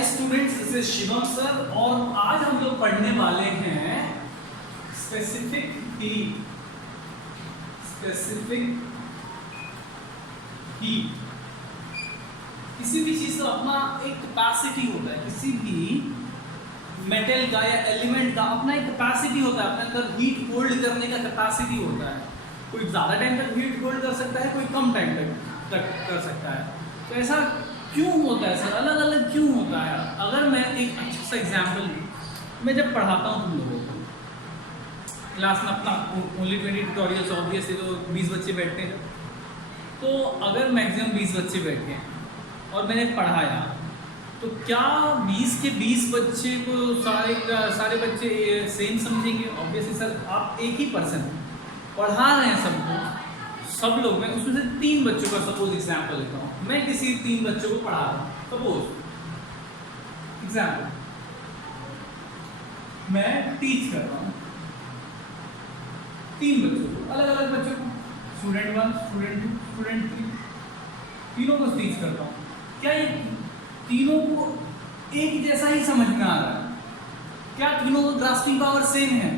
Hi students, this is Shivam sir और आज हम लोग पढ़ने वाले हैं स्पेसिफिक हीट। किसी भी चीज का अपना एक कैपेसिटी होता है, किसी भी मेटल का या एलिमेंट का अपना एक कैपेसिटी होता है, अपने अंदर हीट होल्ड करने का कैपेसिटी होता है। कोई ज़्यादा टाइम तक हीट होल्ड कर सकता है, कोई कम टाइम तक कर सकता है। तो ऐसा क्यों होता है सर, अलग अलग क्यों होता है? अगर मैं एक अच्छा सा एग्जाम्पल दूँ, मैं जब पढ़ाता हूँ तुम लोगों को क्लास में, अपना ओनली 20 ट्यूटोरियल्स ऑब्वियसली तो 20 बच्चे बैठते हैं, तो अगर मैक्सिमम 20 बच्चे बैठे हैं और मैंने पढ़ाया, तो क्या 20 के 20 बच्चे को सारे बच्चे सेम समझेंगे? ऑब्वियसली सर, आप एक ही पर्सन पढ़ा रहे हैं सबको, सब लोग, मैं उसमें से 3 बच्चों का सपोज एग्जाम्पल लेता हूँ। मैं किसी 3 बच्चों को पढ़ा रहा हूँ, सपोज एग्जाम्पल मैं टीच कर रहा हूँ 3 बच्चों को, अलग अलग बच्चों को, स्टूडेंट 1, स्टूडेंट 2, स्टूडेंट 3, तीनों को टीच करता हूँ। क्या ये तीनों को एक जैसा ही समझ में आ रहा है? क्या तीनों को ग्रास्पिंग पावर सेम है?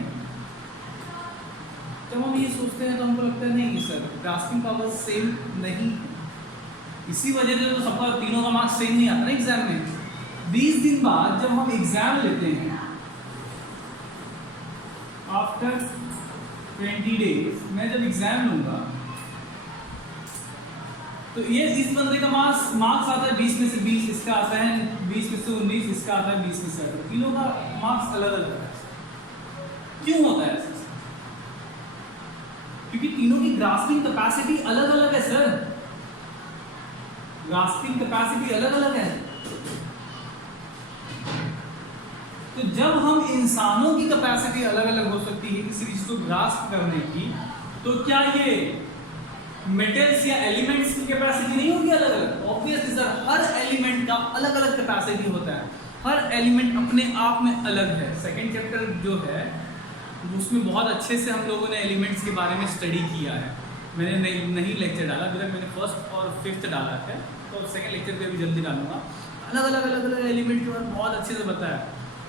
जब हम ये सोचते हैं तो हमको लगता है नहीं सर, ग्रास्पिंग पावर सेम नहीं। इसी वजह से तो सबका तीनों का मार्क्स सेम नहीं आता ना एग्जाम में। 20 दिन बाद जब हम एग्जाम लेते हैं, आफ्टर 20 डेज मैं जब एग्जाम लूंगा, तो ये इस बंदे का मार्क्स आता है 20 में से 20, इसका आता है 20 में से 19, इसका आता है 20 में से 18। तीनों का मार्क्स अलग अलग है। क्यों होता है ऐसा? क्योंकि तीनों की ग्रास्पिंग कैपेसिटी अलग अलग है सर, ग्रास्पिंग कैपेसिटी अलग अलग है। तो जब हम इंसानों की कैपेसिटी अलग अलग हो सकती है किसी चीज को ग्रास्प करने की, तो क्या ये मेटल्स या एलिमेंट्स की कैपेसिटी नहीं होगी अलग अलग? ऑब्वियसली सर, हर एलिमेंट का अलग अलग कैपेसिटी होता है, हर एलिमेंट अपने आप में अलग है। सेकेंड चैप्टर जो है उसमें बहुत अच्छे से हम लोगों ने एलिमेंट्स के बारे में स्टडी किया है। मैंने नहीं लेक्चर डाला अभी तक, मैंने फर्स्ट और फिफ्थ डाला है, तो सेकंड लेक्चर पे भी जल्दी डालूंगा। अलग अलग एलिमेंट के बारे में बहुत अच्छे से बताया।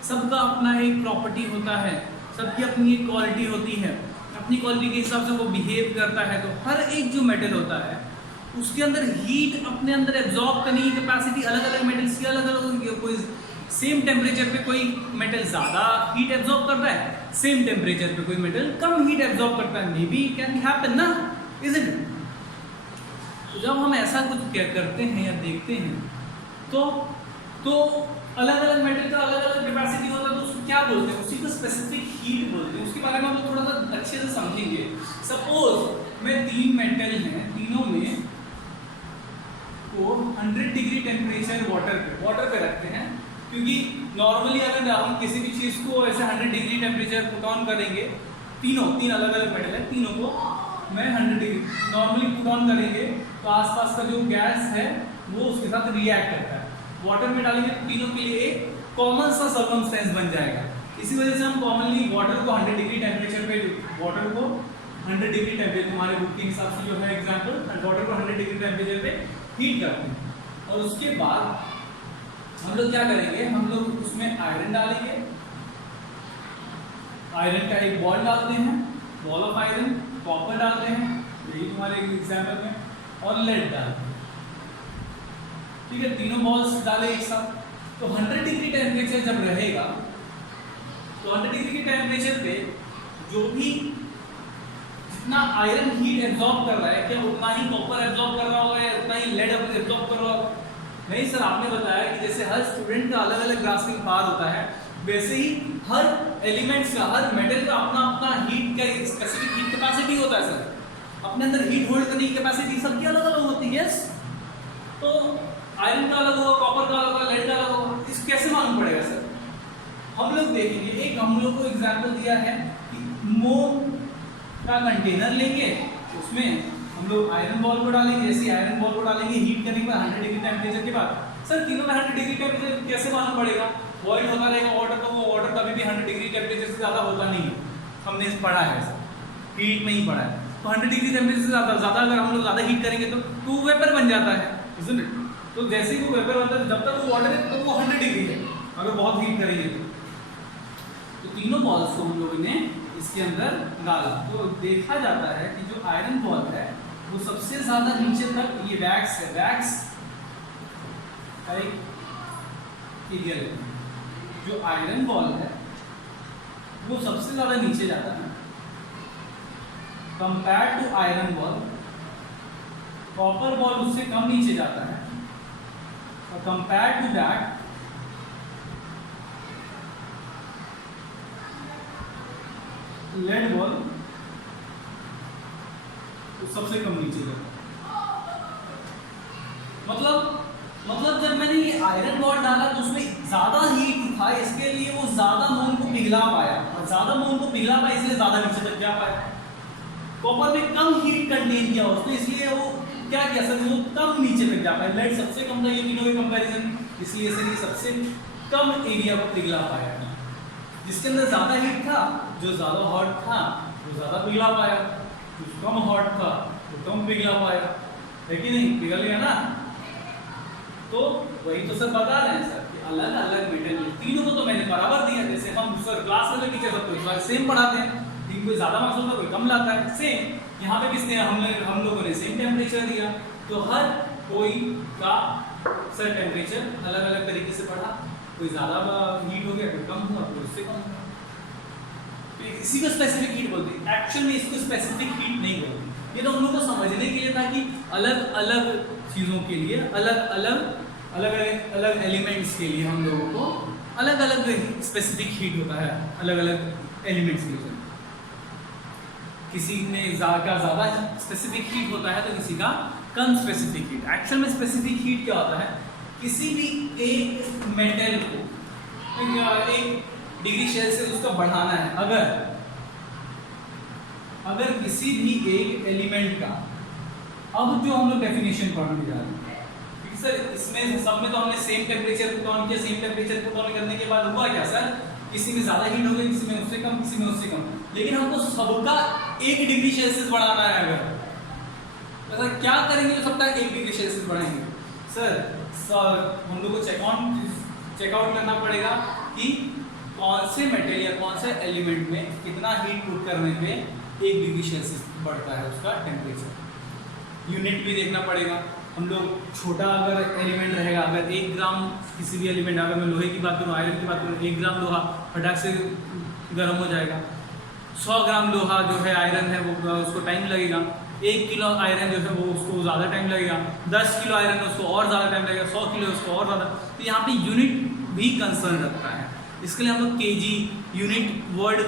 सबका अपना एक प्रॉपर्टी होता है, सबकी अपनी एक क्वालिटी होती है, अपनी क्वालिटी के हिसाब से वो बिहेव करता है। तो हर एक जो मेटल होता है उसके अंदर हीट अपने अंदर एब्जॉर्ब करने की कैपेसिटी अलग अलग मेटल्स की अलग अलग होगी। कोई सेम टेम्परेचर पे कोई मेटल ज़्यादा हीट एब्जॉर्ब करता है, सेम टेम्परेचर पे कोई मेटल कम हीट एब्जॉर्ब करता है। मे बी कैन हैपन ना, इजंट इट? तो जब हम ऐसा कुछ करते हैं या देखते हैं, तो अलग अलग मेटल का अलग अलग कैपेसिटी होता है, तो उसको क्या बोलते हैं? उसी को स्पेसिफिक हीट बोलते हैं। उसके बारे में हम लोग थोड़ा सा अच्छे से समझेंगे। सपोज में 3 मेटल हैं, तीनों में को 100 डिग्री टेम्परेचर वाटर पे रखते हैं, क्योंकि नॉर्मली अगर हम किसी भी चीज़ को ऐसे 100 डिग्री टेम्परेचर पुट ऑन करेंगे, तीन अलग अलग मेटल है, तीनों को मैं 100 डिग्री नॉर्मली पुट ऑन करेंगे, तो आसपास का जो गैस है वो उसके साथ रिएक्ट करता है। वाटर में डालेंगे तो तीनों के लिए एक कॉमन सा सर्कमस्टेंस बन जाएगा। इसी वजह से हम कॉमनली वाटर को 100 डिग्री टेम्परेचर पे, वाटर को 100 डिग्री टेम्परेचर, हमारे बुक के हिसाब से जो है एग्जाम्पल, वाटर को 100 डिग्री टेम्परेचर पे हीट करते हैं। और उसके बाद हम लोग क्या करेंगे, हम लोग उसमें आयरन डालेंगे, आयरन का एक बॉल डालते हैं, बॉल ऑफ आयरन, कॉपर डालते हैं, यही तुम्हारे एग्जाम्पल में, और लेड डालते हैं। ठीक है, तीनों बॉल्स डाले एक साथ। तो 100 डिग्री टेम्परेचर जब रहेगा, तो 100 डिग्री के टेम्परेचर पे जो भी जितना आयरन हीट एब्जॉर्ब कर रहा है, क्या उतना ही कॉपर एब्जॉर्ब कर रहा होगा या उतना ही लेड एब्जॉर्ब कर रहा होगा? नहीं सर, आपने बताया कि जैसे हर स्टूडेंट का अलग अलग ग्रास्पिंग पावर होता है, वैसे ही हर एलिमेंट्स का, हर मेटल का अपना अपना हीट का स्पेसिफिक हीट कैपेसिटी होता है सर। अपने अंदर हीट होल्ड करने की कैपेसिटी सबकी अलग अलग होती है। तो आयरन का अलग होगा, कॉपर का अलग होगा, लेड का अलग होगा। इसको कैसे मालूम पड़ेगा सर? हम लोग देखेंगे, एक हम लोग को एग्जाम्पल दिया है कि मोम का कंटेनर लेंगे, उसमें हम लोग आयरन बॉल को डालेंगे, जैसे आयरन बॉल को डालेंगे हीट करने के बाद 100 डिग्री टेम्परेचर के बाद। सर तीनों में 100 डिग्री टेम्परेचर कैसे मालूम पड़ेगा? बॉइल होता रहेगा वाटर, तो वो वाटर कभी भी 100 डिग्री टेम्परेचर से ज़्यादा होता नहीं है। हमने पढ़ा है सर, हीट में ही पढ़ा है। तो 100 डिग्री टेम्परेचर से ज़्यादा अगर हम लोग ज़्यादा हीट करेंगे तो 2 वेपर बन जाता है, इजंट इट? तो जैसे ही वो वेपर बनता है, जब तक वो वाटर है तो वो 100 डिग्री है, अगर बहुत हीट करेंगे तो तीनों बॉल्स को हम लोगों ने इसके अंदर डाला। तो देखा जाता है कि जो आयरन बॉल है वो सबसे ज्यादा नीचे तक, ये वैक्स है, वैक्स का एक एरिया है, जो आयरन बॉल है वो सबसे ज्यादा नीचे जाता है compare to iron ball. Copper ball उससे कम नीचे जाता है, और compare to that lead ball तो सबसे कम नीचे जाता है। मतलब जब मैंने ये आयरन बॉल डाला तो उसमें ज्यादा हीट था, इसके लिए वो ज्यादा मोम को पिघला पाया, और ज्यादा मोम को पिघला पाया इसलिए ज्यादा नीचे तक जा पाया। कॉपर में कम हीट कंटेन किया उसने, इसलिए वो क्या किया सर, वो कम नीचे तक जा पाया। लेड सबसे कम था ये तीनों के कंपैरिजन, इसलिए सर ये सबसे कम एरिया को पिघला पाया। जिसके अंदर ज्यादा हीट था, जो ज्यादा हॉट था वो ज्यादा पिघला पाया, जो कम हॉट था वो कम पिघला पाया, है कि नहीं, पिघल गया ना। तो वही तो सर बता रहे हैं सर कि अलग अलग मेटेरियल, तीनों को तो मैंने बराबर दिया। जैसे हम सर क्लास में टीचर सबको इस बार सेम पढ़ाते हैं, लेकिन कोई ज्यादा मार्क्स होता है कोई कम लाता है, सेम यहाँ पे किसने, हम लोगों ने सेम टेम्परेचर दिया। तो हर कोई का सर टेम्परेचर अलग अलग तरीके से पढ़ा, कोई ज्यादा हीट हो गया, कोई कम हुआ, कोई उससे कम हुआ। तो इसी को स्पेसिफिक हीट बोलते हैं। एक्चुअल में इसको स्पेसिफिक हीट नहीं बोलते, ये तो हम लोग को समझने के लिए था कि अलग अलग चीज़ों के लिए अलग अलग एलिमेंट्स के लिए हम लोगों को अलग अलग स्पेसिफिक हीट होता है, अलग अलग एलिमेंट्स के लिए। किसी में ज़्यादा स्पेसिफिक हीट होता है तो किसी का कम स्पेसिफिक हीट। एक्चुअल में स्पेसिफिक हीट क्या होता है, किसी भी एक मेटल को 1 डिग्री सेल्सियस उसका बढ़ाना है। अगर किसी भी एक एलिमेंट का, अब जो हम लोग डेफिनेशन पढ़ने जा रहे हैं, ठीक सर, इसमें सब में तो हमने सेम टेम्परेचर पुट ऑन किया, सेम टेम्परेचर पुट ऑन करने के बाद हुआ क्या सर, किसी में ज्यादा हीट हो गई, किसी में उससे कम, किसी में उससे कम, लेकिन हमको सबका 1 डिग्री सेल्सियस बढ़ाना है। अगर क्या करेंगे तो सबका 1 डिग्री सेल्सियस बढ़ाएंगे सर हम लोग को चेकआउट करना पड़ेगा कि कौन से मेटेरियल या कौन से एलिमेंट में कितना हीट पुट करने पे 1 डिग्री सेल्सियस बढ़ता है उसका टेम्परेचर। यूनिट भी देखना पड़ेगा। हम लोग छोटा अगर एलिमेंट रहेगा, अगर 1 ग्राम किसी भी एलिमेंट, अगर मैं लोहे की बात करूँ, आयरन की बात करूँ, 1 ग्राम लोहा फटाक से गर्म हो जाएगा। 100 ग्राम लोहा जो है आयरन है वो उसको टाइम लगेगा। 1 किलो आयरन जो है वो उसको ज़्यादा टाइम लगेगा। 10 किलो आयरन उसको और ज़्यादा टाइम लगेगा। 100 किलो उसको और ज़्यादा। तो यहाँ पे यूनिट भी कंसर्न रखता है, इसके लिए हम लोग केजी यूनिट वर्ड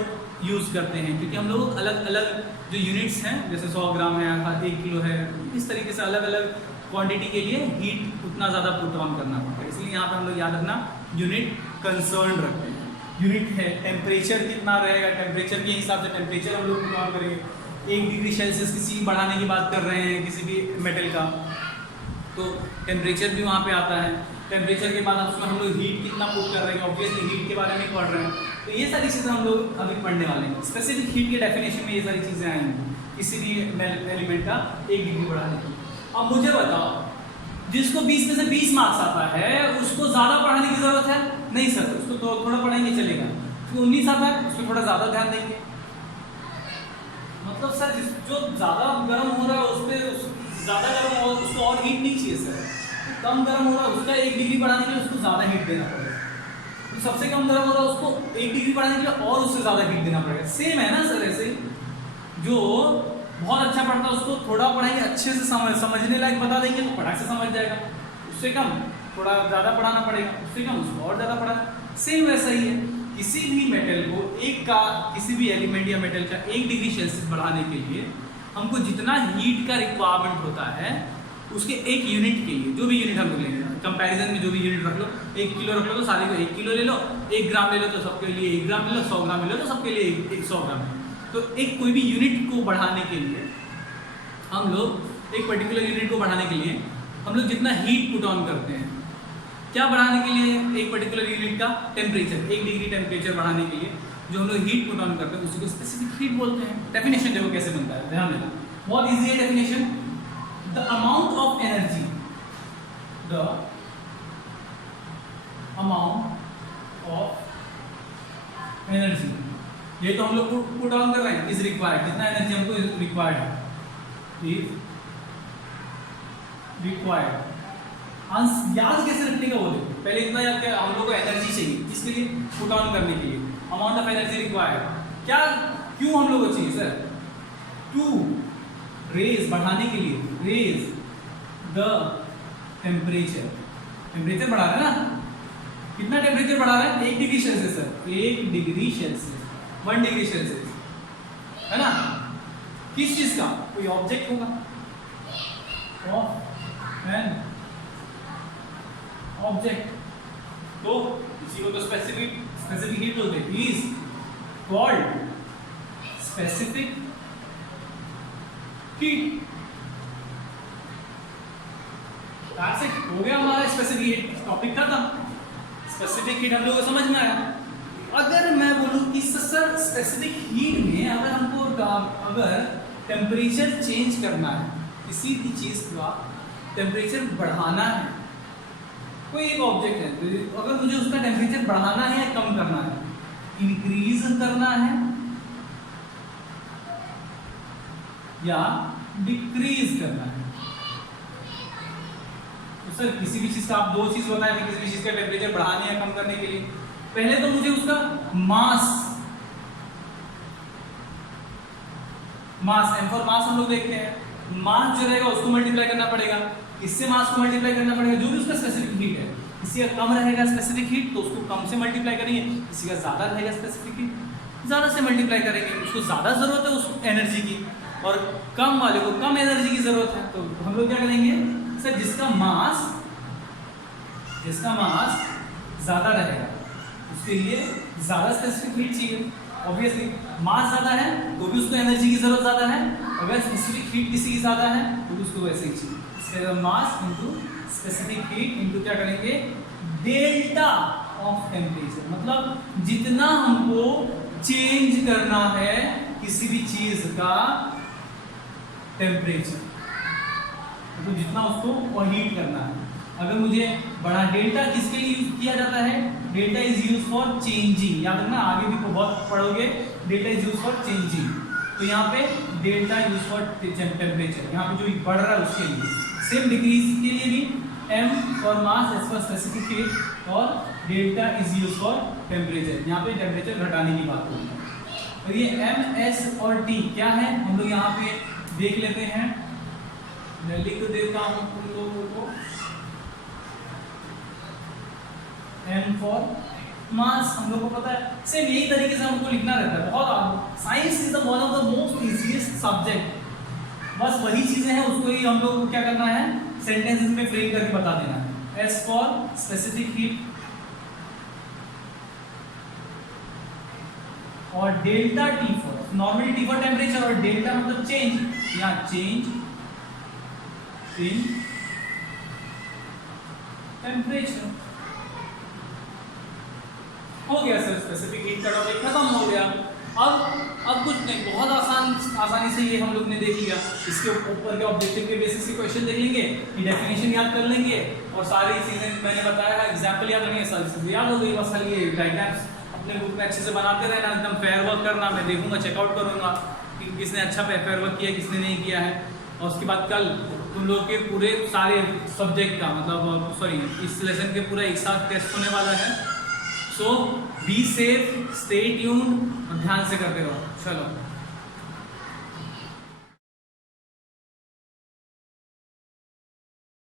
यूज़ करते हैं, क्योंकि हम लोग अलग अलग जो यूनिट्स हैं, जैसे 100 ग्राम है, 1 किलो है, इस तरीके से अलग अलग क्वांटिटी के लिए हीट उतना ज़्यादा पुट ऑन करना पड़ता है। इसलिए यहाँ पे हम लोग याद रखना यूनिट कंसर्न रखते हैं। यूनिट है टेम्परेचर कितना रहेगा, टेम्परेचर के हिसाब से टेम्परेचर हम लोग पुट ऑन करेंगे। 1 डिग्री सेल्सियस किसी बढ़ाने की बात कर रहे हैं किसी भी मेटल का, तो टेम्परेचर भी वहाँ पे आता है। टेम्परेचर के बाद उसमें हम लोग हीट कितना पुट कर रहे हैं, ऑब्वियसली हीट के बारे में पढ़ रहे हैं। तो ये सारी चीज़ें हम लोग अभी पढ़ने वाले हैं। स्पेसिफिक हीट के डेफिनेशन में ये सारी चीज़ें आएंगी किसी भी एलिमेंट का 1 डिग्री बढ़ाने की। अब मुझे बताओ, जिसको 20 में से 20 मार्क्स आता है उसको ज़्यादा पढ़ाने की ज़रूरत है? नहीं सर, उसको तो थोड़ा पढ़ाएंगे चलेगा। उसको 19 आता है उसको थोड़ा ज़्यादा ध्यान देंगे। मतलब सर जो ज़्यादा गर्म हो रहा है उस पर ज़्यादा गर्म हो, उसको और हीट नहीं चाहिए सर। कम गर्म हो रहा है उसका 1 डिग्री बढ़ाने के लिए उसको ज़्यादा हीट देना पड़ेगा। तो सबसे कम गर्म हो रहा है उसको 1 डिग्री बढ़ाने के लिए और उससे ज़्यादा हीट देना पड़ेगा। सेम है ना सर, ऐसे जो बहुत अच्छा पढ़ता है उसको थोड़ा पढ़ाएंगे, अच्छे से समझने लायक बता देंगे तो फटाक से समझ जाएगा। उससे कम थोड़ा ज़्यादा पढ़ाना पड़ेगा, उससे कम उसको और ज़्यादा पढ़ाना। सेम वैसा ही है, किसी भी मेटल को किसी भी एलिमेंट या मेटल का 1 डिग्री सेल्सियस बढ़ाने के लिए हमको जितना हीट का रिक्वायरमेंट होता है उसके 1 यूनिट के लिए, जो भी यूनिट हम लोग लेंगे, कंपैरिजन में जो भी यूनिट रख लो, 1 किलो रख लो तो सारे को 1 किलो ले लो, 1 ग्राम ले लो तो सबके लिए 1 ग्राम ले लो, 100 ग्राम ले लो तो सबके लिए 100 ग्राम। तो एक कोई भी यूनिट को बढ़ाने के लिए हम लोग एक पर्टिकुलर यूनिट को बढ़ाने के लिए हम लोग जितना हीट पुट ऑन करते हैं, क्या बढ़ाने के लिए एक पर्टिकुलर यूनिट का टेम्परेचर, 1 डिग्री टेम्परेचर बढ़ाने के लिए जो हम लोग हीट पुट ऑन करते हैं उसी को स्पेसिफिक हीट बोलते हैं। डेफिनेशन देखो कैसे बनता है, ध्यान देना, बहुत ईजी है definition. The amount of energy the amount of energy, ये तो हम लोग पुट डाउन कर रहे हैं, इज रिक्वायर्ड, जितना एनर्जी हमको रिक्वायर्ड है, इज रिक्वायर्ड। याद कैसे रखने का बोले, पहले इतना याद क्या, हम लोग को एनर्जी चाहिए, किसके लिए, पुट डाउन करने के लिए, अमाउंट ऑफ एनर्जी रिक्वायर्ड, क्या क्यों हम लोग को चाहिए सर, टू रेज, बढ़ाने के लिए, रेज द टेम्परेचर, टेम्परेचर बढ़ा रहे हैं ना, कितना टेम्परेचर बढ़ा रहे हैं, 1 degree Celsius sir, 1 degree Celsius, 1 degree Celsius, है ना, किस चीज का, कोई ऑब्जेक्ट होगा, ऑफ एन ऑब्जेक्ट, तो इसी को तो स्पेसिफिक हीट बोलते हैं, इज कॉल्ड स्पेसिफिक हीट। हो गया हमारा स्पेसिफिक हीट टॉपिक खत्म, स्पेसिफिक हीट हम लोगों को समझ में आया। अगर मैं बोलूं कि सर स्पेसिफिक हीट में अगर हमको अगर टेम्परेचर चेंज करना है, किसी भी चीज का टेम्परेचर बढ़ाना है, कोई एक ऑब्जेक्ट है, तो अगर मुझे उसका टेम्परेचर बढ़ाना है या कम करना है, इंक्रीज करना है या डिक्रीज करना है, तो सर किसी भी चीज का आप 2 चीज बताएं कि किसी भी चीज का टेम्परेचर बढ़ाने या कम करने के लिए, पहले तो मुझे उसका मास एम फॉर मास हम लोग देखते हैं, मास जो रहेगा उसको मल्टीप्लाई करना पड़ेगा, इससे मास को मल्टीप्लाई करना पड़ेगा, जो भी उसका स्पेसिफिक हीट है, किसी का कम रहेगा स्पेसिफिक हीट तो उसको कम से मल्टीप्लाई करेंगे, किसी का ज्यादा रहेगा स्पेसिफिक हीट ज्यादा से मल्टीप्लाई करेंगे, उसको ज्यादा जरूरत है उस एनर्जी की और कम वाले को कम एनर्जी की जरूरत है, तो हम लोग क्या करेंगे सर, जिसका मास ज्यादा रहेगा उसके लिए ज्यादा स्पेसिफिक हीट चाहिए, ऑब्वियसली मास ज्यादा है तो भी उसको एनर्जी की जरूरत ज्यादा है, अगर स्पेसिफिक हीट किसी की ज्यादा है तो भी उसको वैसे ही चाहिए, इसका mass into specific heat into क्या करेंगे, डेल्टा ऑफ टेम्परेचर, मतलब जितना हमको चेंज करना है किसी भी चीज का टेम्परेचर, तो जितना उसको हीट करना है, अगर मुझे बड़ा डेल्टा किसके लिए यूज किया जाता है, delta is use for changing, याद रखना आगे भी बहुत पढ़ोगे, delta is use for changing, तो यहाँ पे डेल्टा यूज फॉर टेम्परेचर, यहाँ पे जो बढ़ रहा है उसके लिए, सेम डिक्रीज के लिए भी m for mass s for specific heat और delta is use for temperature, यहाँ पे टेम्परेचर घटाने की बात होगी, और ये एम एस और टी क्या है हम लोग यहाँ पे देख लेते हैं, मैं लिख देता हूँ तुम लोगों को, एम फॉर मास हम लोग को पता है, सेम यही तरीके से हमको लिखना रहता है, बहुत science is the one of the most easiest subject, बस वही चीजें हैं उसको ही हम लोग को क्या करना है, सेंटेंसेस में फ्रेम करके बता देना है, एस फॉर स्पेसिफिक हीट और delta T for, normally T for temperature और डेल्टा मतलब चेंज, या चेंज इन टेम्परेचर, हो गया सर स्पेसिफिक हीट का टॉपिक खत्म हो गया। अब कुछ नहीं, बहुत आसानी से ये हम लोग ने देख लिया, इसके ऊपर के ऑब्जेक्टिव के बेसिस के क्वेश्चन देख लेंगे, ये डेफिनेशन याद कर लेंगे और सारी चीजें मैंने बताया है एग्जाम्पल याद रखेंगे, सारी चीजें याद हो गई, बस खाली ये डायग्राम्स अपने बुक में अच्छे से बनाते रहना, एकदम फेयर वर्क करना, मैं देखूंगा चेकआउट करूंगा कि किसने अच्छा फेयर वर्क किया किसने नहीं किया है, और उसके बाद कल तुम लोग के पूरे सारे सब्जेक्ट का मतलब सॉरी इस लेसन के पूरा एक साथ टेस्ट होने वाला है, सो बी सेफ, स्टे ट्यून्ड और ध्यान से करते रहो, चलो।